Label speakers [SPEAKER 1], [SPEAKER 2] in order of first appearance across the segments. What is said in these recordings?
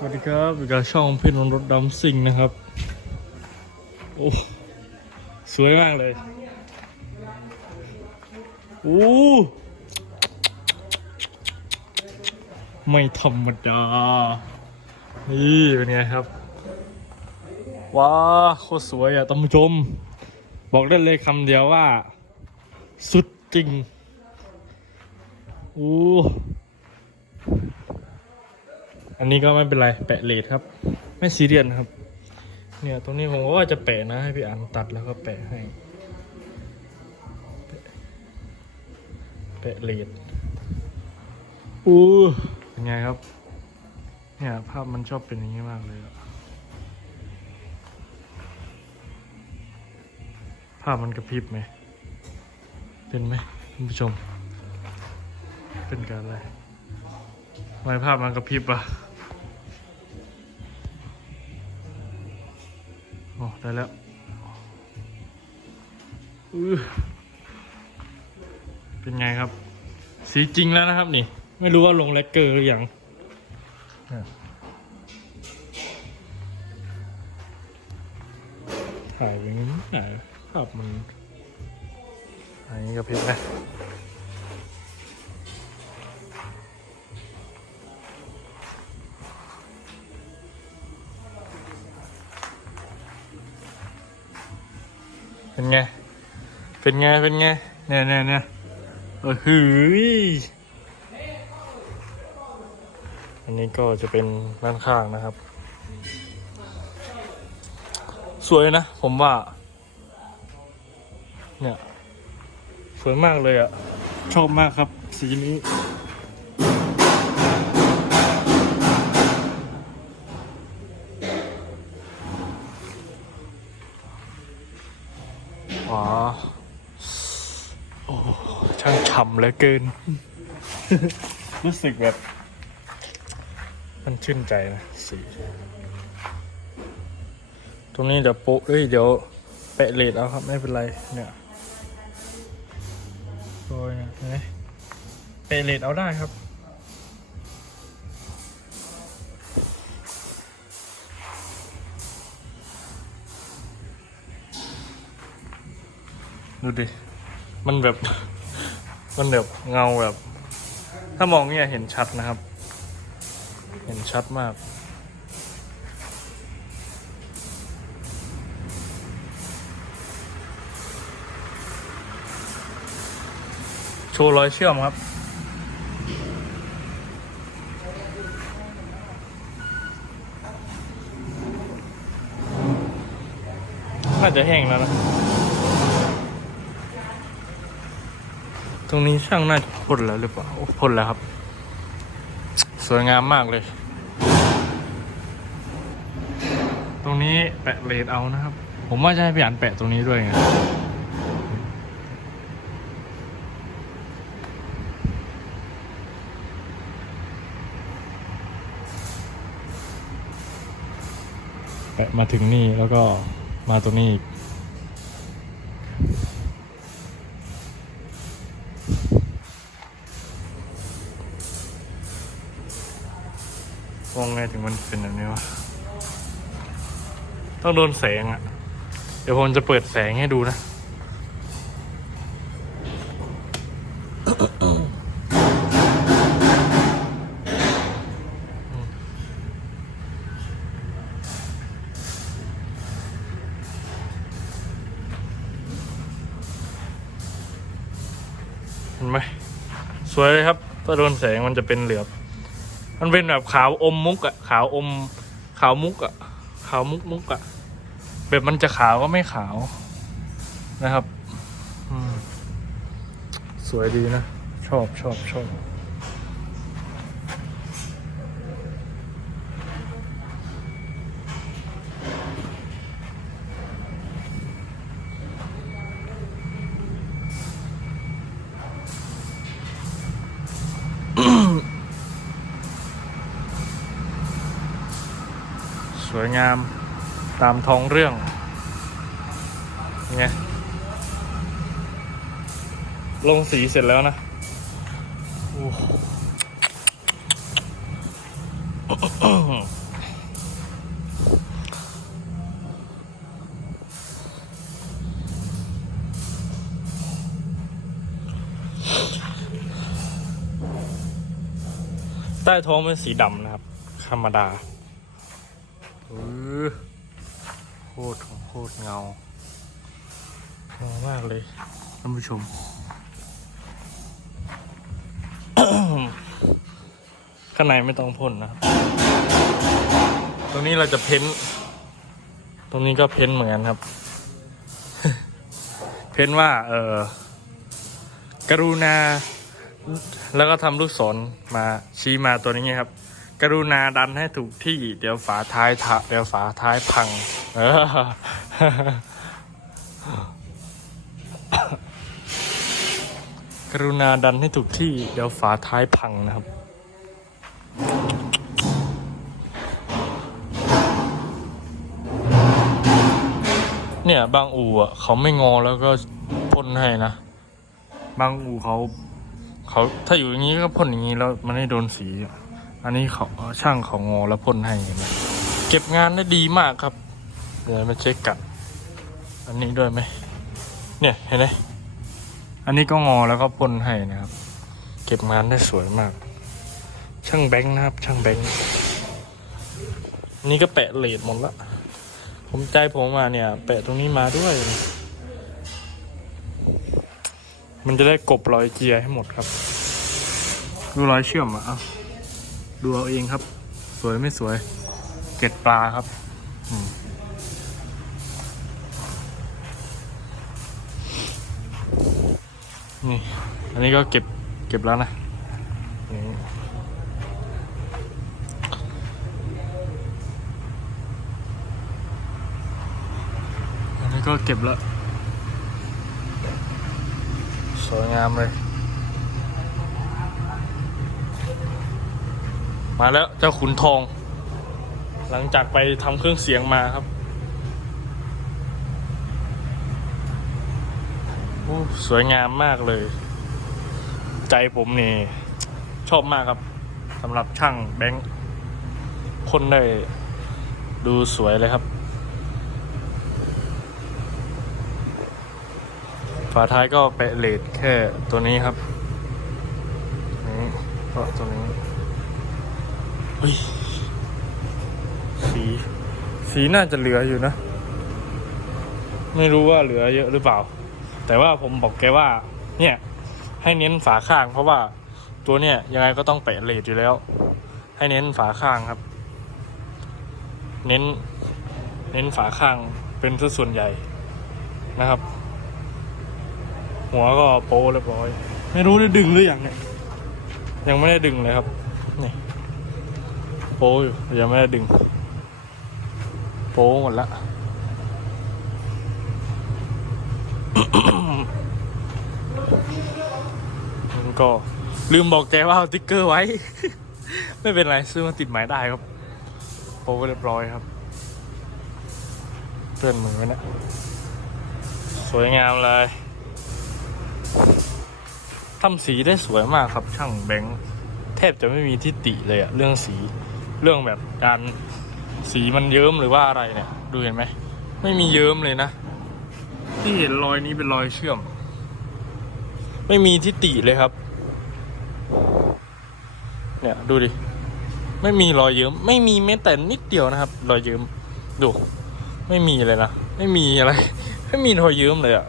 [SPEAKER 1] สวัสดีครับอีกับช่องพื่อนรถดำซิ่งนะครับ โอ้ สวยมากเลยโอ้ไม่ธรรมดา นี่เป็นไงครับ ว้าโคตรสวยอะท่านผู้ชม บอกได้เลยคำเดียวว่า สุดจริง โอ้ อันนี้ก็ไม่เป็นไรแปะเลทครับ ไม่ซีเรียสนะครับ เนี่ยตรงนี้ผมก็ว่าจะแปะนะให้พี่อันตัดแล้วก็แปะให้ แปะแปะเลทอู้เป็นไงครับ เนี่ยภาพมันชอบเป็นอย่างนี้มากเลยอะภาพมันกระพริบไหมเป็นไหมคุณผู้ชม เป็นการอะไรทำไมภาพมันกระพริบอะ โอ้ได้แล้วอื้อเป็นไงครับ สีจริงแล้วนะครับนี่ ไม่รู้ว่าลงแลกเกอร์หรือยังเนี่ยถ่ายเป็นนี้ถ่ายภาพมันอันนี้กระพริบนะ เป็นไง เป็นไง เป็นไง เนี่ยเนี่ยเนี่ยเออหืออันนี้ก็จะเป็นด้านข้างนะครับ สวยนะ ผมว่า เนี่ย สวยมากเลยอะ่ะ ชอบมากครับ สีนี้ เหลือเกิน รู้สึกแบบ มันชื่นใจนะสีตรงนี้เดี๋ยวโปะเอ้ยเดี๋ยวแปะเลดเอาครับ ไม่เป็นไร เนี่ยโรยเนี่ยเห็นไหมแปะเลดเอาได้ครับดูดิ มันแบบ มันแบบเงาแบบ ถ้ามองเนี่ยเห็นชัดนะครับ เห็นชัดมาก โชว์รอยเชื่อมครับน่าจะแห้งแล้วนะ ตรงนี้ช่างน่าจะพ่นแล้วหรือเปล่าโอ้พ่นแล้วครับ สวยงามมากเลย ตรงนี้แปะเลดเอานะครับ ผมว่าจะให้พี่อันแปะตรงนี้ด้วยไงแปะมาถึงนี่แล้วก็มาตรงนี้อีก ต้องโดนแสงอะ่ะ เดี๋ยวผมจะเปิดแสงให้ดูนะ เห็นไหมสวยเลยครับ ถ้าโดนแสงมันจะเป็นเหลือบ มันเป็นแบบขาวอมมุกอะขาวอมขาวมุกอะ ขาวมุกมุกอะแบบมันจะขาวก็ไม่ขาวนะครับสวยดีนะ ชอบชอบชอบ สวยงามตามท้องเรื่องเนี่ยลงสีเสร็จแล้วนะใต้ท้องเป็นสีดำนะครับ ธรรมดา คตรของโคตรเงาเงามากเลยท่านผู้ชม ข้างในไม่ต้องพ่นนะครับ ตรงนี้เราจะเพ้น ตรงนี้ก็เพ้นเหมือนกันครับ เพ้นว่า เออกรุณา แล้วก็ทำลูกศรมาชี้มาตัวนี้ไงครับ กรุณาดันให้ถูกที่ เดี๋ยวฝาท้ายทะเดี๋ยวฝาท้ายพัง เออกรุณาดันให้ถูกที่ เดี๋ยวฝาท้ายพังนะครับ เนี่ยบางอู่อะเขาไม่งอแล้วก็พ่นให้นะ บางอู่เขาเขาถ้าอยู่อย่างนี้ก็พ่นอย่างนี้แล้วมันไม่โดนสีอะอันนี้เขาช่างเขางอแล้วพ่นให้เห็นไหมเก็บงานได้ดีมากครับ เดี๋ยวมาเช็คกัน อันนี้ด้วยไหม เนี่ยเห็นไหมอันนี้ก็งอแล้วก็พ่นให้นะครับ เก็บงานได้สวยมาก ช่างแบงค์นะครับ ช่างแบงค์อันนี้ก็แปะเลดหมดละ ผมใจผมมาเนี่ย แปะตรงนี้มาด้วย มันจะได้กบรอยเจียร์ให้หมดครับ ดูรอยเชื่อมอะดูเอาเองครับ สวยไม่สวย เก็ดปลาครับอืมนี่ อันนี้ก็เก็บเก็บแล้วนะอันนี้ก็เก็บแล้ว สวยงามเลย มาแล้วเจ้าขุนทอง หลังจากไปทำเครื่องเสียงมาครับโอ้สวยงามมากเลย ใจผมนี่ ชอบมากครับสำหรับช่างแบงค์คนได้ดูสวยเลยครับ ฝาท้ายก็แปะเลดแค่ตัวนี้ครับ นี่ก็ตัวนี้สี สีน่าจะเหลืออยู่นะ ไม่รู้ว่าเหลือเยอะหรือเปล่า แต่ว่าผมบอกแกว่า เนี่ย ให้เน้นฝาข้าง เพราะว่าตัวเนี่ยยังไงก็ต้องแปะเลดอยู่แล้ว ให้เน้นฝาข้างครับ เน้น เน้นฝาข้างเป็นส่วนใหญ่นะครับ หัวก็โปเรียบร้อย ไม่รู้ได้ดึงหรือยังเนี่ยยังไม่ได้ดึงเลยครับนี่โปอยู่ยังไม่ได้ดึง โปหมดละ ก็ ลืมบอกแกว่าเอาติ๊กเกอร์ไว้ ไม่เป็นไรซื้อมาติดหมายได้ครับโปเรียบร้อยครับเพื่อนมือไว้นะ สวยงามเลยทำสีได้สวยมากครับช่างแบงค์แทบจะไม่มีทิฏฐิเลยอะเรื่องสีเรื่องแบบการสีมันเยิ้มหรือว่าอะไรเนี่ยดูเห็นไหมไม่มีเยิ้มเลยนะ ที่เห็นรอยนี้เป็นรอยเชื่อม ไม่มีทิฏฐิเลยครับ เนี่ยดูดิ ไม่มีรอยเยิ้มไม่มีแม้แต่นิดเดียวนะครับ รอยเยิ้มดู ไม่มีเลยนะไม่มีอะไร ไม่มีรอยเยิ้มเลยอะ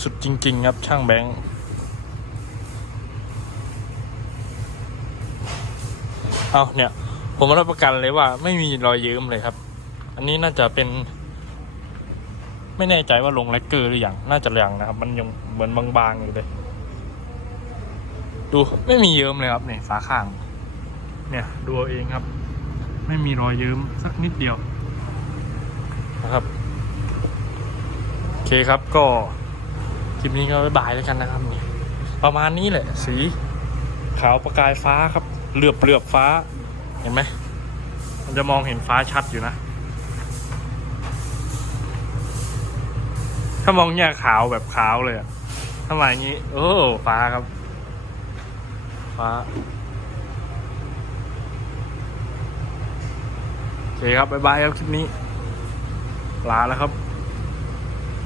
[SPEAKER 1] สุดจริง ๆ ครับช่างแบงค์เอาเนี่ย ผมรับประกันเลยว่า ไม่มีรอยเยิ้มเลยครับ อันนี้น่าจะเป็น ไม่แน่ใจว่าลงแลกเกอร์หรือยังน่าจะยังนะครับ มันยังเหมือนบางๆอยู่เลย ดูไม่มีเยิ้มเลยครับเนี่ยฝาข้าง เนี่ยดูเอาเองครับ ไม่มีรอยเยิ้มสักนิดเดียวนะครับโอเคครับก็คลิปนี้ก็บายบายแล้วกันนะครับเนี่ยประมาณนี้แหละ สีขาวประกายฟ้าครับเหลือบเหลือบฟ้าเห็นไหมมันจะมองเห็นฟ้าชัดอยู่นะ ถ้ามองเนี่ยขาวแบบขาวเลยอะถ้ามาอย่างนี้ โอ้ฟ้าครับ ฟ้าโอเคครับ บ๊ายบายครับ คลิปนี้ ลาแล้วครับ